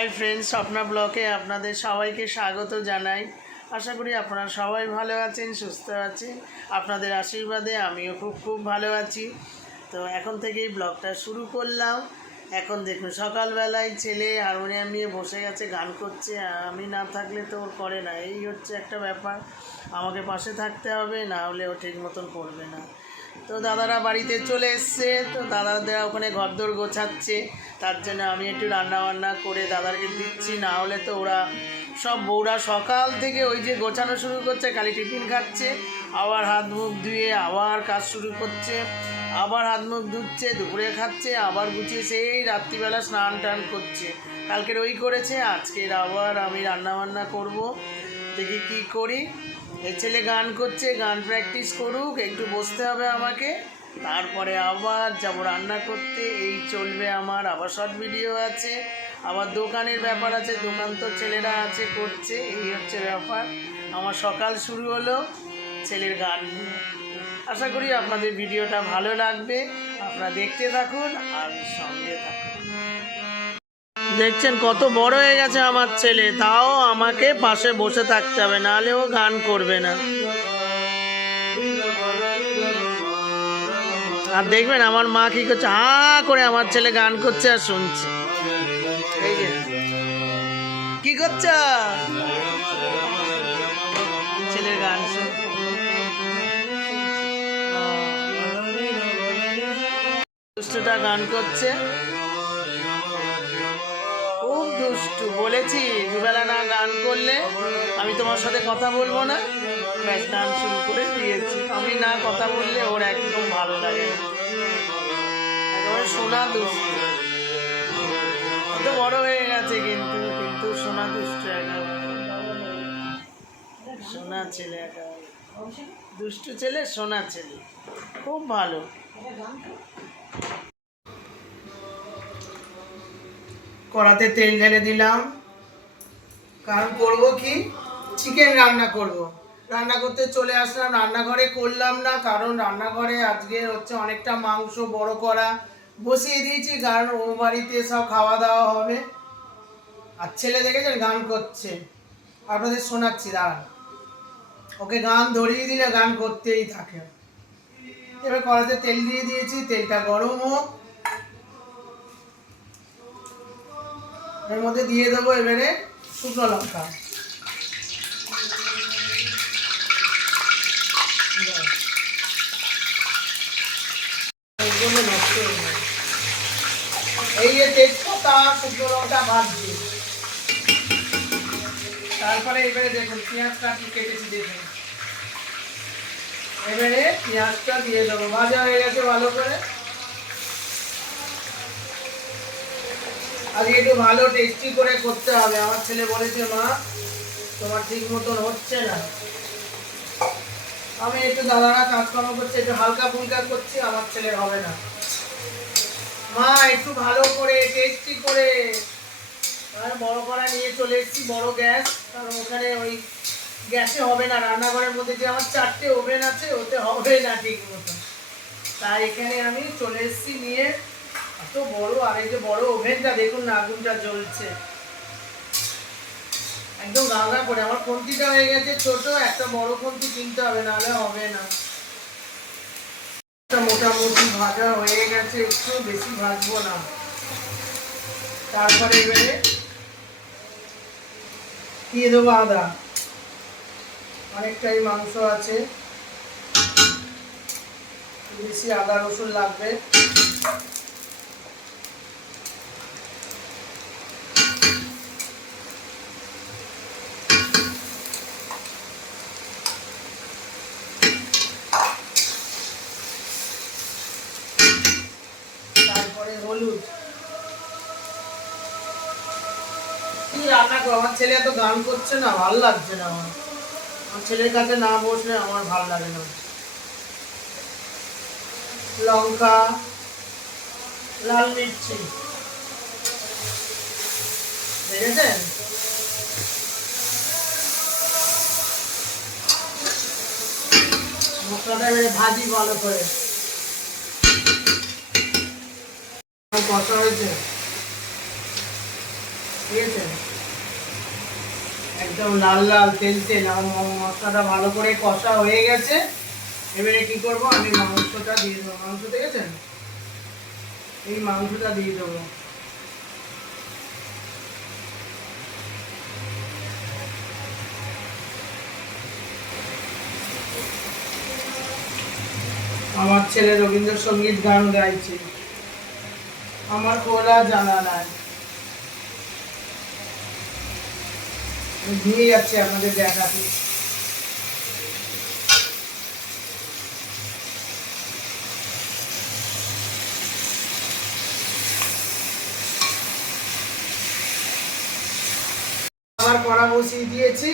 Hi friends, Swapna ব্লকে আপনাদের সবাইকে স্বাগত জানাই। আশা করি আপনারা সবাই ভালো আছেন, সুস্থ আছেন। আপনাদের আশীর্বাদে আমিও খুব ভালো আছি। তো এখন থেকেই ব্লগটা শুরু করলাম। এখন দেখুন, সকালবেলায় ছেলে হারমোনিয়াম নিয়ে বসে গেছে, গান করছে। আমি না থাকলে তো ওর করে না, এই হচ্ছে একটা ব্যাপার। আমাকে পাশে থাকতে হবে, না হলে ও ঠিক মতন করবে না। তো দাদারা বাড়িতে চলে এসছে, তো দাদারা ওখানে ঘরদোর গোছাচ্ছে। তার জন্য আমি একটু রান্নাবান্না করে দাদাকে দিচ্ছি, না হলে তো ওরা সব বউরা সকাল থেকে ওই যে গোছানো শুরু করছে, খালি টিফিন খাচ্ছে, আবার হাত মুখ ধুয়ে আবার কাজ শুরু করছে, আবার হাত মুখ ধুচ্ছে, দুপুরে খাচ্ছে, আবার গুছিয়ে সেই রাত্রিবেলা স্নান টান করছে। কালকের ওই করেছে, আজকের আবার আমি রান্নাবান্না করব। দেখি কী করি। এই ছেলে গান করছে, গান প্র্যাকটিস করুক, একটু বসতে হবে আমাকে, তারপরে আবার যাব রান্না করতে। এই চলবে আমার। আবার শর্ট ভিডিও আছে, আবার দোকানের ব্যাপার আছে, দোকান তো ছেলেরা আছে, করছে। এই হচ্ছে ব্যাপার। আমার সকাল শুরু হলো ছেলের গান নিয়ে। আশা করি আপনাদের ভিডিওটা ভালো লাগবে, আপনারা দেখতে থাকুন আর সঙ্গে থাকুন। দেখছেন কত বড় হয়ে গেছে আমার ছেলে, তাও আমাকে পাশে বসে থাকতে হবে, নাহলে ও গান করবে না। আর দেখবেন আমার মা কি করছে, হা করে আমার ছেলে গান করছে আর শুনছে। এই যে কি করছ, ছেলের গান দুষ্টুটা গান করছে, খুব দুষ্টু। বলেছি দুবেলা না গান করলে আমি তোমার সাথে কথা বলবো না, ব্যাস গান শুরু করে দিয়েছি। আমি না কথা বললে ওর একদম ভালো লাগে না, একেবারে সোনা দুষ্টু। অত বড় হয়ে গেছে কিন্তু কিন্তু সোনা দুষ্টু, একেবারে সোনা ছেলে, একেবারে দুষ্টু ছেলে, সোনা ছেলে, খুব ভালো। কড়াতে তেল ঢেলে দিলাম, কারণ করব কি, চিকেন রান্না করব। রান্না করতে চলে আসলাম, রান্নাঘরে করলাম না, কারণ রান্নাঘরে আজকে হচ্ছে অনেকটা মাংস বড় করা বসিয়ে দিয়েছি, কারণ ও বাড়িতে সব খাওয়া দাওয়া হবে। আর ছেলে দেখেছেন গান করছে, আপনাদের শোনাচ্ছি, দাঁড়ান। ওকে গান ধরিয়ে দিলে গান করতেই থাকে। এবার কড়াতে তেল দিয়ে দিয়েছি, তেলটা গরম হোক। এর মধ্যে দিয়ে দেবো এবারে শুকনো লঙ্কা। এই যে তেজপাতা, শুকনো লঙ্কা ভাজছি। তারপরে এবারে দেখুন পেঁয়াজটা কি কেটেছি, দেখুন। এবারে পেঁয়াজটা দিয়ে দেবো, ভাজা হয়ে গেছে ভালো করে। আজকে একটু ভালো টেস্টি করে করতে হবে। আমার ছেলে বলেছে, মা তোমার ঠিক মতন হচ্ছে না। আমি একটু দাদারা কাজকর্ম করছি, একটু হালকা ফুলকা করছি, আমার ছেলের হবে না। মা একটু ভালো করে টেস্টি করে। আর বড় কড়া নিয়ে চলে এসেছি, বড় গ্যাস, কারণ ওখানে ওই গ্যাসে হবে না। রান্নাঘরের মধ্যে যে আমার 4টে ওভেন আছে, ওতে হবে না ঠিক মতো। তাই এখানে আমি চলে এসেছি নিয়ে। এত বড়, আর এই যে বড় ওভেনটা দেখুন না, আগুনটা জ্বলছে একদম গাঙা করে। আমার খুন্তিটা হয়ে গেছে ছোট, একটা বড় খুন্তি কিনতে হবে, নাহলে হবে না। মোটামুটি ভাজা হয়ে গেছে, একটু বেশি ভাজবো না। তারপরে এবারে দিয়ে দেবো আদা, অনেকটাই মাংস আছে, বেশি আদা রসুন লাগবে। তারপরে হলুদ। কি রান্না করো, আমার ছেলে এত গান করছে না, ভালো লাগছে না। আমার ছেলের কাছে না বসলে আমার ভালো লাগে না। লঙ্কা, লাল মির্চি, দেখেছেন? মশলাটা এবারে ভাজি ভালো করে। কষা হয়েছে, ঠিক আছে, একদম লাল লাল তেল তেল আমার মশলাটা ভালো করে কষা হয়ে গেছে। এবারে কি করব, আমি মাংসটা দিয়ে দেবো। মাংস দেখেছেন, এই মাংসটা দিয়ে দেবো। আমার ছেলে রবীন্দ্রসঙ্গীত গান গাইছে, আমার খোলা জানা নাই, নিয়ে যাচ্ছে আপনাদের দেখাতে। আবার কড়া বসিয়ে দিয়েছি,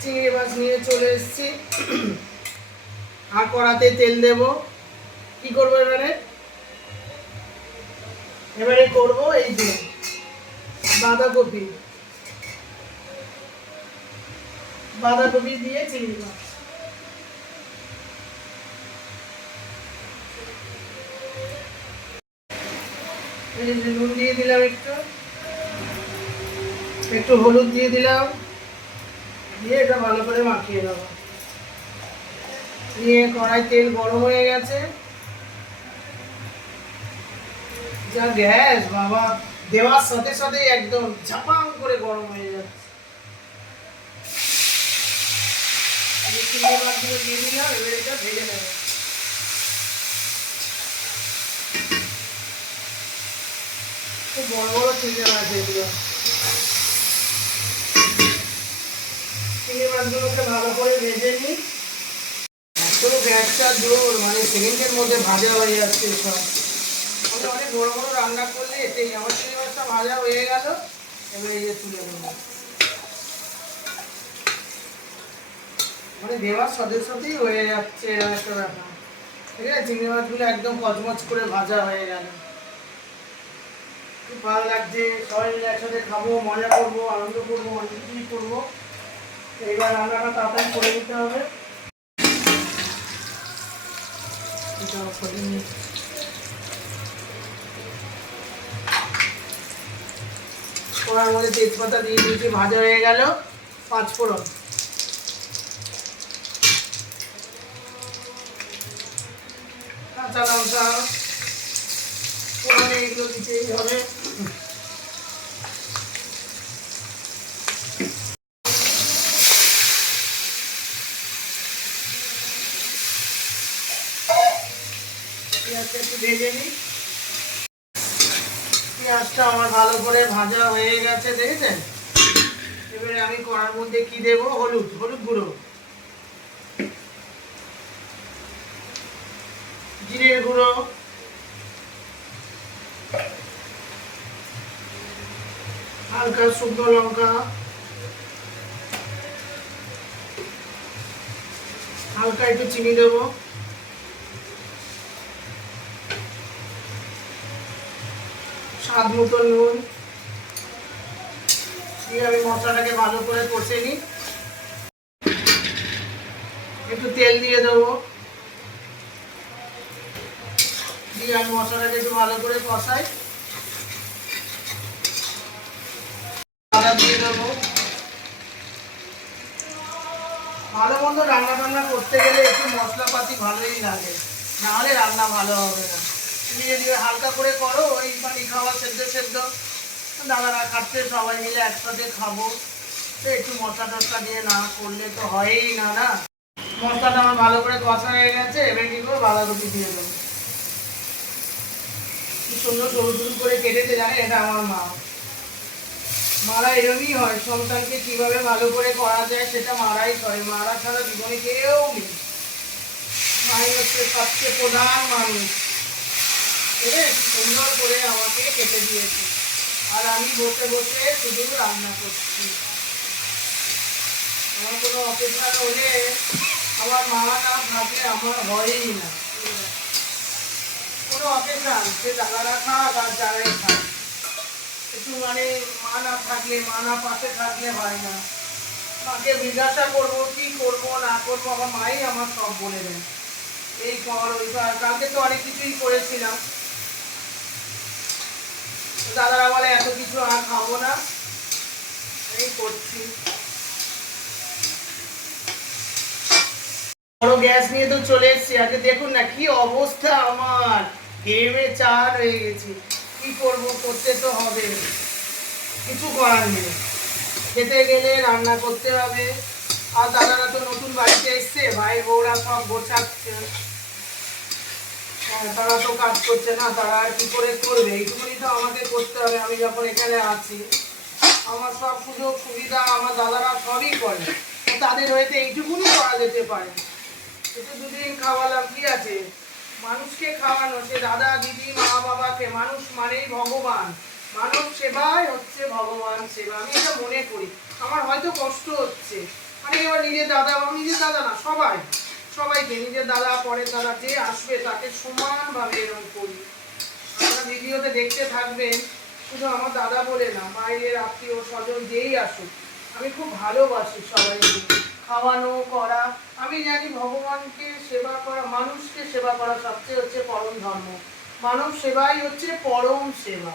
চিংড়ি মাছ নিয়ে চলে এসেছি। আর কড়াতে তেল দেব। কি করবো এবারে, এবারে করবো এই যে বাঁধাকপি, বাঁধাকপি দিয়ে চিংড়ি মাছ। এই যে নুন দিয়ে দিলাম, একটু একটু হলুদ দিয়ে দিলাম, দিয়ে এটা ভালো করে মাখিয়ে দেবো। দিয়ে কড়াই তেল গরম হয়ে গেছে, যা গ্যাস বাবা, দেওয়ার সাথে সাথে একদম ঝাপাং করে গরম হয়ে যাচ্ছে। আমি চিংড়ি মাছগুলো দিয়ে দিলাম, এবার এটা ভেজে নেব। খুব বড় বড় চিংড়ি মাছ এগুলো। চিংড়ি মাছগুলোকে ভালো করে ভেজে নিই। এত গ্যাসটা জোর, মানে সেকেন্ডের মধ্যে ভাজা হয়ে যাচ্ছে সব। আমি অনেক বড় বড় রান্না করলে এটাই, আমার চিংড়ি মাছটা ভাজা হয়ে গেল। এবার এই যে তুলে নেব, মানে দেওয়ার সাথে সাথেই হয়ে যাচ্ছে একটা ব্যাপার। ঠিক আছে, চিংড়ি মাছগুলো একদম কচমচ করে ভাজা হয়ে গেল। খুব ভালো লাগছে, সবাই মিলে একসাথে খাবো, মজা করবো, আনন্দ করবো, অনেক কিছুই করবো। এইবার রান্নাটা তাড়াতাড়ি করে নিতে হবে। কড়ার মধ্যে তেজপাতা দিয়ে দিয়েছি, ভাজা হয়ে গেল। পাঁচফোড়ন, কাঁচা লঙ্কা, ফোড়নে এগুলো দিতেই হবে। পেঁয়াজটা একটু ভেজে নিই। পেঁয়াজটা আমার ভালো করে ভাজা হয়ে গেছে, দেখেছেন। এবারে আমি কড়ার মধ্যে কি দেব, হলুদ, হলুদ গুঁড়ো, জিরের গুঁড়ো, হালকা শুকনো লঙ্কা, হালকা একটু চিনি দেবো, স্বাদ মতো নুন দিয়ে আমি মশলাটাকে ভালো করে কষে নিই। একটু তেল দিয়ে দেবো, দিয়ে আমি মশলাটাকে একটু ভালো করে কষাই। আদা দিয়ে দেবো। ভালো মন্দ রান্না বান্না করতে গেলে একটু মশলাপাতি ভালোই লাগে, নাহলে রান্না ভালো হবে না। তুমি যদি হালকা করে করো, ওই পানি খাওয়া সেদ্ধ সেদ্ধ, দাদারা খাচ্ছে, সবাই মিলে একসাথে খাবো, তো একটু মশলা টশলা দিয়ে না করলে তো হয়ই না। না, মশলাটা আমার ভালো করে কষা হয়ে গেছে। এবার কি করবো, বাঁধাকপি দিয়ে দেবো। কি সুন্দর সরু সরু করে কেটেছে, জানে, এটা আমার মা। মারা এরকমই হয়, সংসারকে কিভাবে ভালো করে করা যায় সেটা মারাই করে। মারা ছাড়া জীবনে কেউ নেই, মাই হচ্ছে সবচেয়ে প্রধান মানুষ। সুন্দর করে আমাকে কেটে দিয়েছে, আর আমি বসে বসে শুধু রান্না করছি। আমার কোনো অপেক্ষা হলে, আমার মা না থাকলে আমার হয়ই না। কোনো অপেক্ষা, সে দাদারা খাক আর যারাই খাক, একটু মানে মা না থাকলে, মা না পাশে থাকলে হয় না। মাকে জিজ্ঞাসা করবো কি করবো না করবো, আমার মাই আমার সব বলে দেন, এই কর ওই কর। কালকে তো অনেক কিছুই করেছিলাম, দাদারা বলে এত কিছু আর খাবো না, এই করছি। বড় গ্যাস নিয়ে তো চলে এসেছি। আগে দেখুন না কি অবস্থা আমার, ঘেমে চার হয়ে গেছি। কি করব, করতে তো হবে, কিছু করার নেই। খেতে গেলে রান্না করতে হবে। আর দাদারা তো নতুন বাড়িতে এসছে, ভাই বউরা সব গোছাচ্ছে। হ্যাঁ, তারা তো কাজ করছে না, তারা আর কি করে করবে, এইটুকুনি তো আমাকে করতে হবে। আমি যখন এখানে আছি, আমার সব সুযোগ সুবিধা আমার দাদারা সবই করে, তাদের হয়তো এইটুকুনি করা যেতে পারে। একটু দুদিন খাওয়ালাম, কি আছে, মানুষকে খাওয়ানো, সে দাদা দিদি মা বাবাকে। মানুষ মানেই ভগবান, মানব সেবাই হচ্ছে ভগবান সেবা, আমি এটা মনে করি। আমার হয়তো কষ্ট হচ্ছে, মানে এবার নিজের দাদা, নিজের দাদা না, সবাইকে, নিজের দাদা পরের দাদা যে আসবে তাকে সমানভাবে এরকম করি। আপনারা ভিডিওতে দেখতে থাকবেন, শুধু আমার দাদা বলে না, বাইরের আত্মীয় স্বজন যেই আসুক, আমি খুব ভালোবাসি সবাইকে। খাওয়ানো করা, আমি জানি ভগবানকে সেবা করা, মানুষকে সেবা করা সবচেয়ে হচ্ছে পরম ধর্ম। মানব সেবাই হচ্ছে পরম সেবা,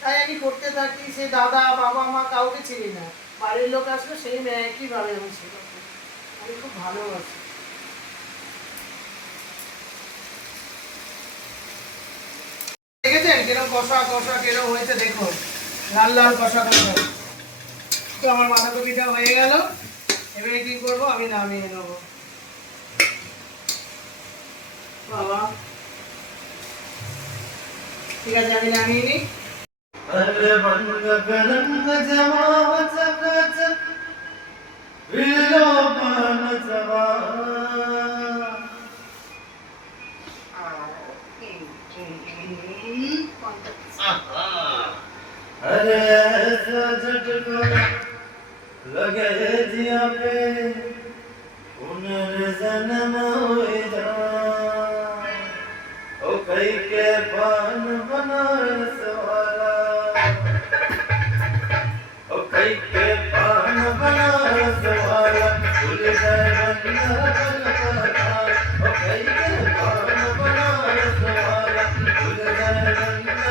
তাই আমি করতে থাকি। সে দাদা বাবা মা কাউকে চিনি না, বাড়ির লোক আসলে সেই একইভাবে আমি সেবা করি, আমি খুব ভালোবাসি। দেখেছেন কিরকম কষা কষা কিরকম হয়েছে, দেখো লাল লাল কষা কষা। তো আমার বাঁধাকপিটা হয়ে গেল, এবারে কি করবো, আমি নামিয়ে নেবো। বাবা ঠিক আছে, আমি নামিয়ে নিই। अरे ऐसा झटका लगे जिया पे पुनर्जन्म हुए जा ओ कई के पान बनारस वाला ओ कई के पान बनारस वाला भूल गए बंदा ओ कई के पान बनारस वाला भूल गए बंदा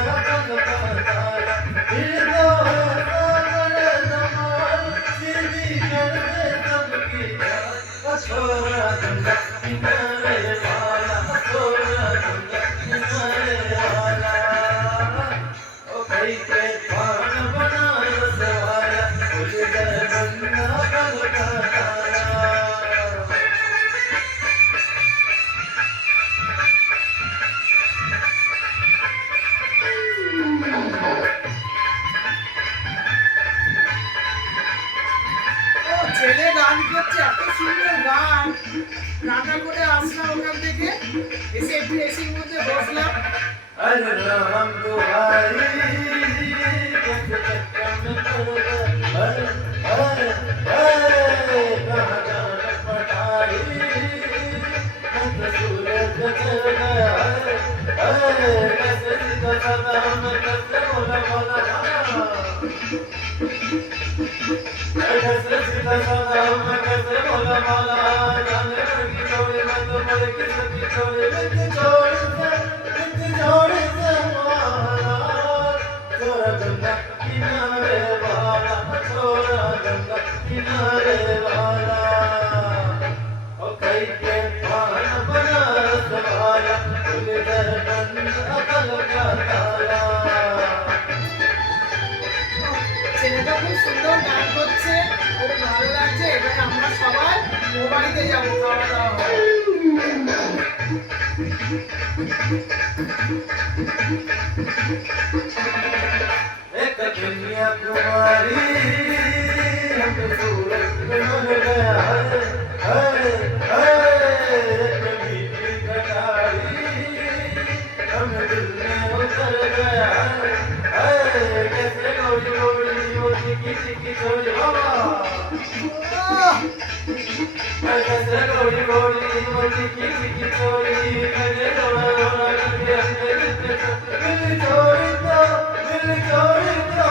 ছেলে গান করছে, এত সুন্দর গান। রান্না করে আসলাম ওখান থেকে, এসে একটু এসির মধ্যে বসলাম। अरे राम दुआरी ছেলেটা খুব সুন্দর গান করছে, খুব ভালো লাগছে। এবারে আমরা সবাই ও বাড়িতে যাবো, খাওয়া দাওয়া হবে। एक कन्याकुमारी हम सूरत में मर गया है एक मीठी कटारी हम दिल में उतर गया है कैसे गोरी गोरी वो चिकी चिकी छोरी बाबा कैसे गोरी गोरी वो चिकी चिकी छोरी मैंने रोना रोना करके अपने दिल पे छोड़ी तो छोड़ी तो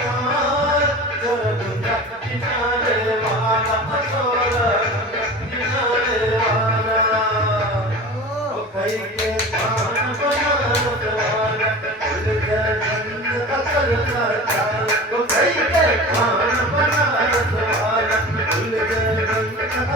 यार छोड़ दूंगा किनारे वाला छोड़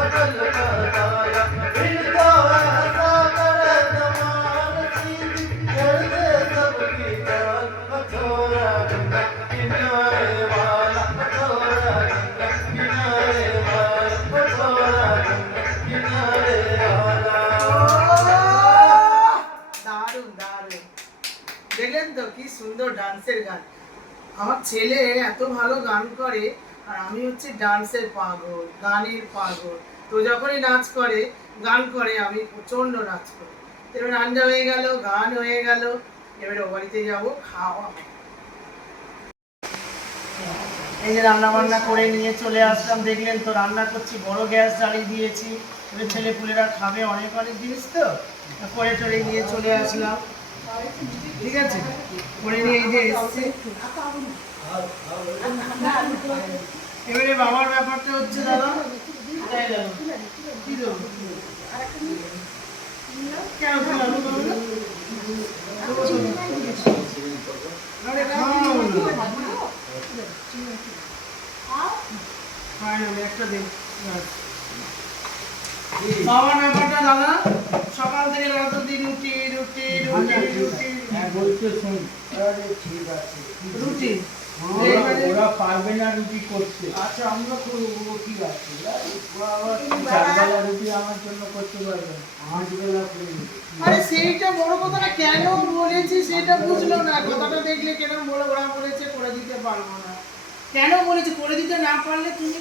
अकल का ताला मिलता ऐसा करे तमान सीधी कर दे सबकी जान हथौड़ा गंगा किनारे वाला हथौड़ा गंगा किनारे वाला हथौड़ा गंगा किनारे वाला দারুণ দারুণ, দেখলেন তো কি সুন্দর ডান্সের গান। আমার ছেলে এত ভালো গান করে আর আমি হচ্ছে ডান্সের পাগল, গানের পাগল। তো যখনই নাচ করে, গান করে, আমি প্রচণ্ড নাচ করি। এবার রান্না হয়ে গেল, গান হয়ে গেল, এবারে ও বাড়িতে যাবো, খাওয়া। এই যে রান্না বান্না করে নিয়ে চলে আসলাম, দেখলেন তো রান্না করছি, বড় গ্যাস জ্বালিয়ে দিয়েছি। এবার ছেলেপুলেরা খাবে, অনেক অনেক জিনিস তো, করে টরে নিয়ে চলে আসলাম। ঠিক আছে, করে নিয়ে এই যে এসছি। এবারে বাবার ব্যাপারটা হচ্ছে দাদা, কোথায় গেল? কি দেবো? কেন খেলাম না? আরে খাও না। ফাইনালি একটা দিন বাবার ব্যাপারটা দাদা, সকাল থেকে রাত অব্দি রুটি রুটি রুটি রুটি। হ্যাঁ বলতে শোন, আরে ঠিক আছে, রুটি ওরা পারবে না রুটি করতে। আচ্ছা আমরা করবো, ঠিক আছে। চারবেলা রুটি আমার জন্য করতে পারবে না, 5 বেলা করে দিবে। আরে সেইটা বড় কথা না, কেন বলেছি সেটা বুঝলো না। কথাটা দেখলে কেন বলে ওরা বলেছে করে দিতে পারবো না, কেন বলেছে করে দিতে না পারলে তুমি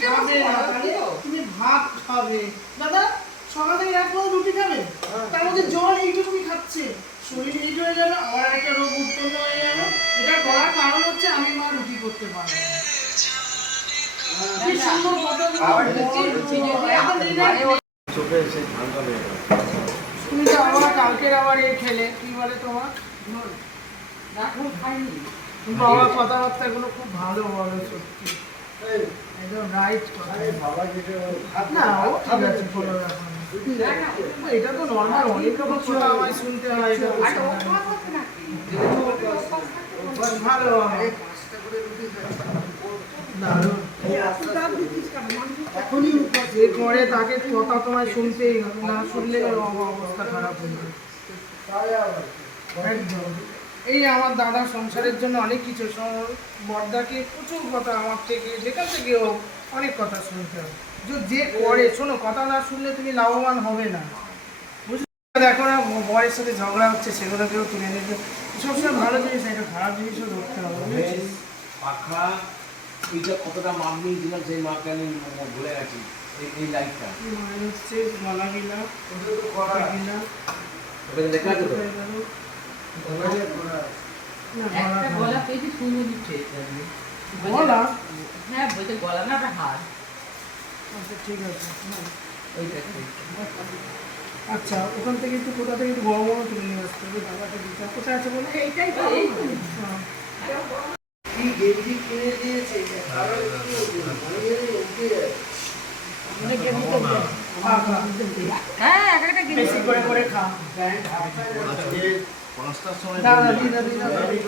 খাবে না, তাহলে তুমি ভাত খাবে। দাদা সকাল থেকে রাত পর্যন্ত রুটি খাবে, তার মধ্যে জল এইটুকুনি খাচ্ছে, শরীর হিট হয়ে যাবে, আবার একটা রোগ উৎপন্ন হয়ে যাবে। এটা বলার কারণ হচ্ছে আমি মা রুটি করতে পারবো না। কি সুন্দর কথা তুমি তো আবার কালকের আবার এ খেলে, কি বলে তোমার বাবা, কথাবার্তাগুলো খুব ভালো বলো, সত্যি একদম রাইট কথা। না ও ঠিক আছে, কোনো ব্যাপার না। এটা তো নর্মাল, অনেক রকম কথা আমায় শুনতে হয়, এটা ভালো দারুণ। যে করে তাকে কথা তোমায় শুনতেই হবে, না শুনলে অবস্থা খারাপ হয়ে যাবে একদম। এই আমার দাদা সংসারের জন্য অনেক কিছু, বর্দাকে প্রচুর কথা আমার থেকে, যেখান থেকে হোক অনেক কথা শুনতে হবে। যে করে শোনো, কথা না শুনলে তুমি লাভবান হবে না, বুঝলে? দেখো না বরের সাথে ঝগড়া হচ্ছে, সেগুলোকেও তুলে নিতে সবসময় ভালো জিনিস, একটা খারাপ জিনিসও ধরতে হবে, বুঝেছিস? পাখা এইটা কতটা মাপ নিয়েছিলাম, সেই মাপটা আমি ভুলে গেছি। এই লাইটটা হচ্ছে গলা গিলা গিলা ওটা লেখা আছে তো? একটা গলা পেয়েছি সুন্দর দিচ্ছে গলা। হ্যাঁ বলছে গলা না, ওটা হার। আচ্ছা ঠিক আছে, ওইটা আচ্ছা ওখান থেকে একটু কোথা থেকে একটু বড় বড় তুলে নিয়ে আসতে হবে, দাদাকে দিতে হবে। কোথায় আছে বলে? এইটাই তো কি গেঞ্জি কিনে দিয়েছে, হ্যাঁ একটা একটা বেশি করে করে খা। আজকে 5টার সময় দাদা দিদা দিদা আমি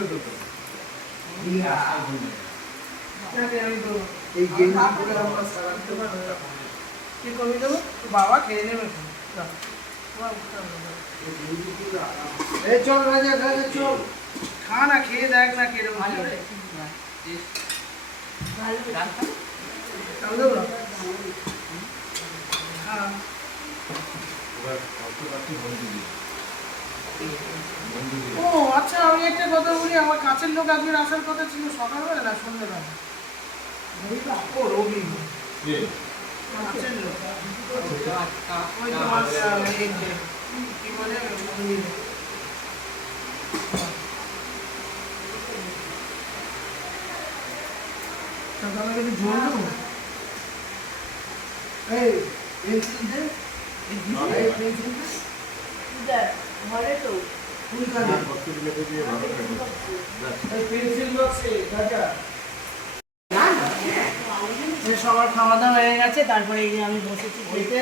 দেবো। এই গেঞ্জিগুলো আমরা সারাতে পারবো না। কি কমে দেবো? বাবা খেয়ে নেবে। এই চল রাজা, রাজা চল। খা না, খেয়ে দেখ না কিরকম ভালো খেয়ে। রাস্তা চাল দেবো? হ্যাঁ ও আচ্ছা, আমি একটা কথা বলি, আমার কাছের লোক আজকে আসার কথা ছিল, সকালবেলা না সন্ধ্যাবেলা? ও রবি কাছের লোক, ওই তোমার কি বলে সকালে কি জোর দেবো? এই পেন্সিল দে, এই পেন্সিল দে। কোনখানে? এই পেন্সিল বক্সে রাজা। সবার খাওয়া দাওয়া হয়ে গেছে, তারপরে এই যে আমি বসেছি খেতে।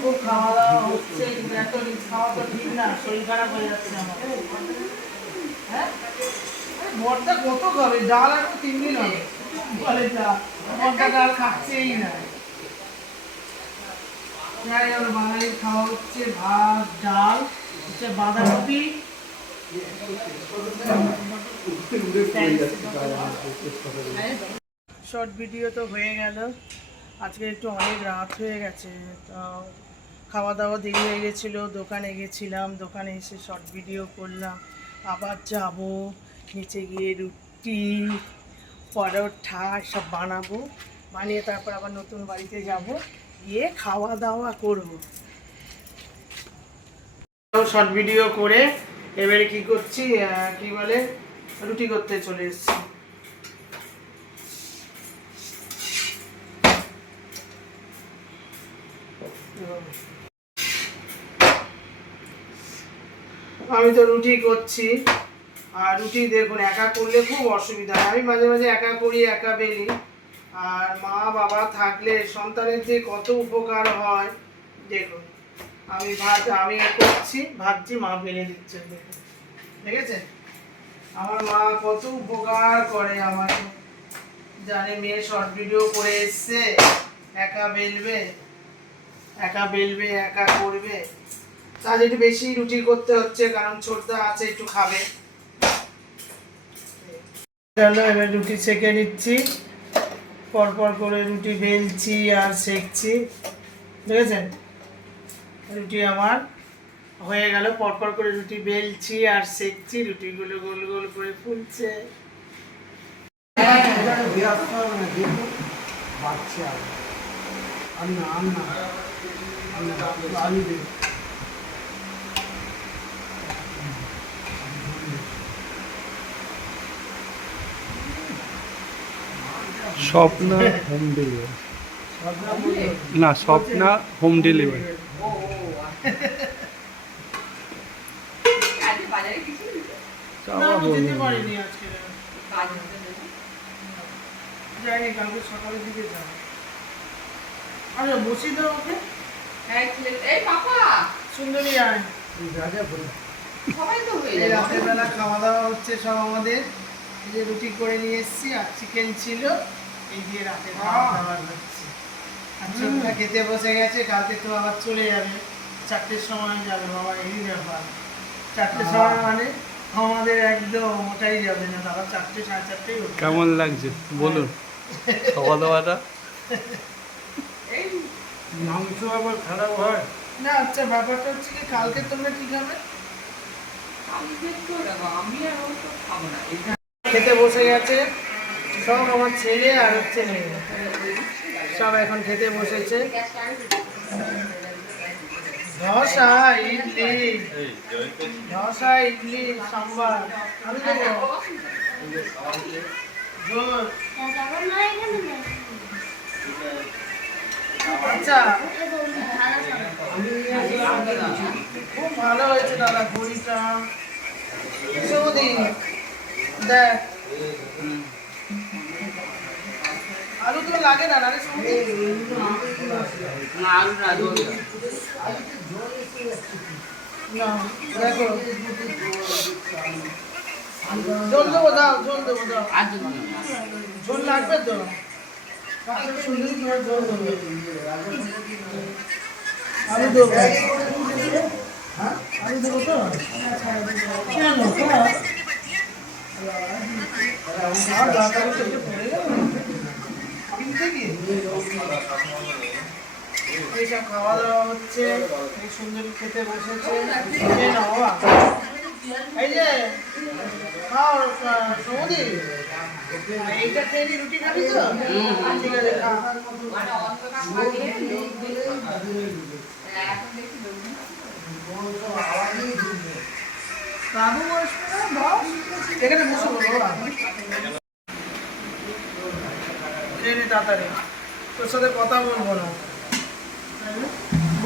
খুব খাওয়া দাওয়া হচ্ছে, কিন্তু এত রিচ খাওয়া তো ঠিক না, শরীর খারাপ হয়ে যাচ্ছে আমার। হ্যাঁ বর্দা কত খাবে, ডাল এখন 3 দিন হবে বলে, ডাল বর্দা ডাল খাচ্ছেই না। যাই আর বাঙালির খাওয়া হচ্ছে ভাত ডাল হচ্ছে বাঁধাকপি শর্ট ভিডিও তো হয়ে গেল। আজকে একটু অনেক রাত হয়ে গেছে, তো খাওয়া দাওয়া দেরি হয়ে গেছিলো, দোকানে গেছিলাম, দোকানে এসে শর্ট ভিডিও করলাম। আবার যাব নিচে গিয়ে রুটি পরোটা সব বানাবো, বানিয়ে তারপর আবার নতুন বাড়িতে যাব, গিয়ে খাওয়া দাওয়া করবো। শর্ট ভিডিও করে এবারে কি করছি, কি বলে, রুটি করতে চলে এসেছি। আমি তো রুটি করছি, আর রুটি দেখুন একা করলে খুব অসুবিধা হয়। আমি মাঝে মাঝে একা করি, একা বেলি, আর মা বাবা থাকলে সন্তানের যে কত উপকার হয় দেখুন। আমি করছি, ভাবছি, মা বেলে দিচ্ছে, দেখুন দেখেছে আমার মা কত উপকার করে আমাকে। জানে মেয়ে শর্ট ভিডিও করে এসছে, একা বেলবে একা করবে, তাহলে একটু বেশি রুটি করতে হচ্ছে, কারণ ছোটদা আছে একটু খাবে। এবার রুটি সেঁকে নিচ্ছি, পরপর করে রুটি বেলছি আর সেঁকছি, বুঝেছেন। রুটি আমার হয়ে গেল, পরপর করে রুটি বেলছি আর সেঁকছি, রুটিগুলো গোল গোল করে ফুলছে। স্বপ্না হোম ডেলিভারি, না স্বপ্না হোম ডেলিভারি। আজকে বাজারে কিছু না, আমি যেতে পারিনি আজকে, যাইনি, কালকে সকালের দিকে যাবো। আরে বসি দাও ওকে, এই পাপা সুন্দরী আয়। সবাই তো হয়ে এই যাবে। রাতের বেলা খাওয়া দাওয়া হচ্ছে সব আমাদের। এই যে রুটি করে নিয়ে এসেছি আর চিকেন ছিল, এই দিয়ে রাতে খাওয়া দাওয়া হচ্ছে। আর ছোটটা খেতে বসে গেছে, কালকে তো আবার চলে যাবে, 4টের সময় যাবে বাবা, এই ব্যাপার। 4টের সময় মানে আমাদের একদম ওটাই যাবে না দাদা, 4টে 4:30 উঠবে। কেমন লাগছে বলুন খাওয়া দাওয়াটা? এই মাংস আবার খারাপ হয় না, আচ্ছা ব্যাপারটা হচ্ছে কি, কালকে তোমরা কি খাবে? আমি দেখতে দেখো, আমি আর ও তো খাবো না। খেতে বসে গেছে সব, আমার ছেলে আর হচ্ছে মেয়ে, সব এখন খেতে বসেছে। ধোসা ইডলি সাম্বার, আমি দেবো ঝোল। আচ্ছা খুব ভালো হয়েছে দাদা বড়িটা। সৌদি দেখ, আলু তো লাগে না রে সৌদি। না আলু না ঝোল দাও। না দেখো, ঝোল দেবো, দাও ঝোল দেবো, দাও আর ঝোল না। ঝোল লাগবে তো, সুন্দর করে ঝোল দেবো। আলু দেবো, আলু দেবো তো কেন এইসব খাওয়া দাওয়া হচ্ছে, এই সুন্দরী খেতে বসেছে। খেয়ে নাও বাবা। এই যে খাও সৌদি, এইটা খেয়ে নি, রুটি খাবি তো? ঠিক আছে খা। মানে অন্ধকার থাকে লোক দেখতে পাবে। এখন দেখি লোক নেই। বাবু বসবে না, বস এখানে বসে বলো তাড়াতাড়ি, তোর সাথে কথা বলবো না,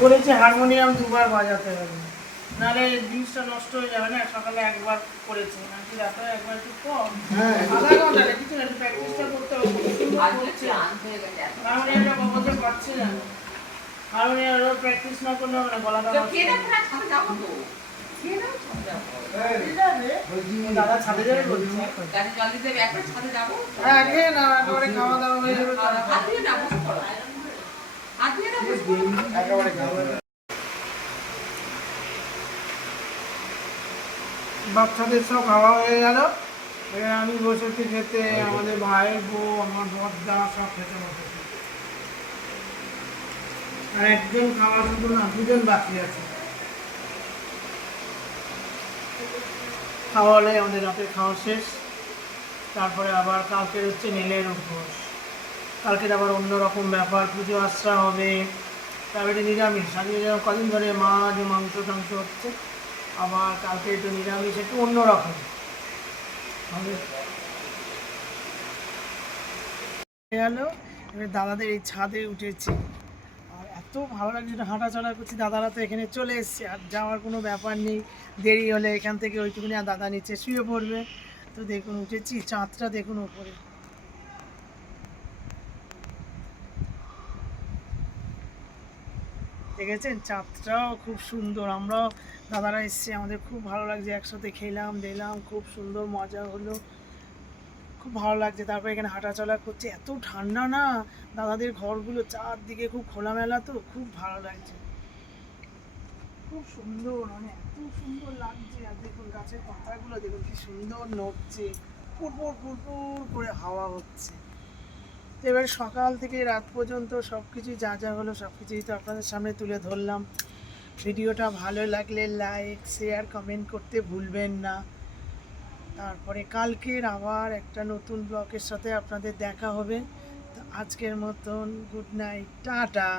বলেছে হারমোনিয়াম 2বার বাজাতে হবে, নাহলে জিনিসটা নষ্ট হয়ে যাবে না। সকালে একবার করেছে, নাকি রাতে একবার একটু কম, আধা ঘন্টা কিছু না, প্র্যাকটিসটা করতে হবে। আজকে ক্লান্ত হয়ে গেছে এত। হারমোনিয়ামটা কখন পাচ্ছে না, হারমোনিয়াম রোজ প্র্যাকটিস না করলে হবে না, গলাটা তো খেয়ে নাও, না ছাদে যাবো তো। খেয়ে নাও, ছাদে যাবো। দাদা ছাদে যাবে বলছি। গাছে জল দিতে হবে, একবার ছাদে যাবো। হ্যাঁ খেয়ে না, একেবারে খাওয়া দাওয়া হয়ে যাবে। হাত ধুয়ে নাও, বসে পড়ো। হাত ধুয়ে একেবারে খাবো। বাচ্চাদের সব খাওয়া হয়ে গেল, এবার আমি বসেছি খেতে, আমাদের ভাই বউ আমার বড়দা সব খেতে বসেছে। আর একজন খাওয়া শুধু না, দুজন বাকি আছে। খাওয়া হলে আমাদের রাতের খাওয়া শেষ। তারপরে আবার কালকের হচ্ছে নীলের উপোস। কালকের আবার অন্যরকম ব্যাপার, পুজো আশ্রা হবে, তারপরে নিরামিষ। আজকে যেরকম কদিন ধরে মাছ মাংস টাংস হচ্ছে, আবার কালকে একটু নিরামিষ, একটু অন্যরকম হবে। গেল এবার দাদাদের এই ছাদে উঠেছি, আর এত ভালো লাগছে, হাঁটাচলা করছি। দাদারা তো এখানে চলে এসছে, আর যাওয়ার কোনো ব্যাপার নেই। দেরি হলে এখান থেকে ওইটুকুনি আর দাদা নিচে শুয়ে পড়বে। তো দেখুন উঠেছি, চাঁদটা দেখুন ওপরে, দেখেছেন চাঁদটাও খুব সুন্দর। আমরাও দাদারা এসছে, আমাদের খুব ভালো লাগছে, একসাথে খেলাম দিলাম, খুব সুন্দর মজা হলো, খুব ভালো লাগছে। তারপরে এখানে হাঁটাচলা করছে, এত ঠান্ডা না, দাদাদের ঘরগুলো চারদিকে খুব খোলামেলা, তো খুব ভালো লাগছে, খুব সুন্দর, মানে এত সুন্দর লাগছে। আর দেখুন গাছের পাতাগুলো দেখুন কি সুন্দর নড়ছে, পুরপুর পুরপুর করে হাওয়া হচ্ছে। তো এবার সকাল থেকে রাত পর্যন্ত সব কিছুই যা যা হলো সব কিছুই তো আপনাদের সামনে তুলে ধরলাম। ভিডিওটা ভালো লাগলে লাইক শেয়ার কমেন্ট করতে ভুলবেন না। তারপরে কালকের আবার একটা নতুন ব্লগের সাথে আপনাদের দেখা হবে। তো আজকের মতন গুড নাইট, টাটা।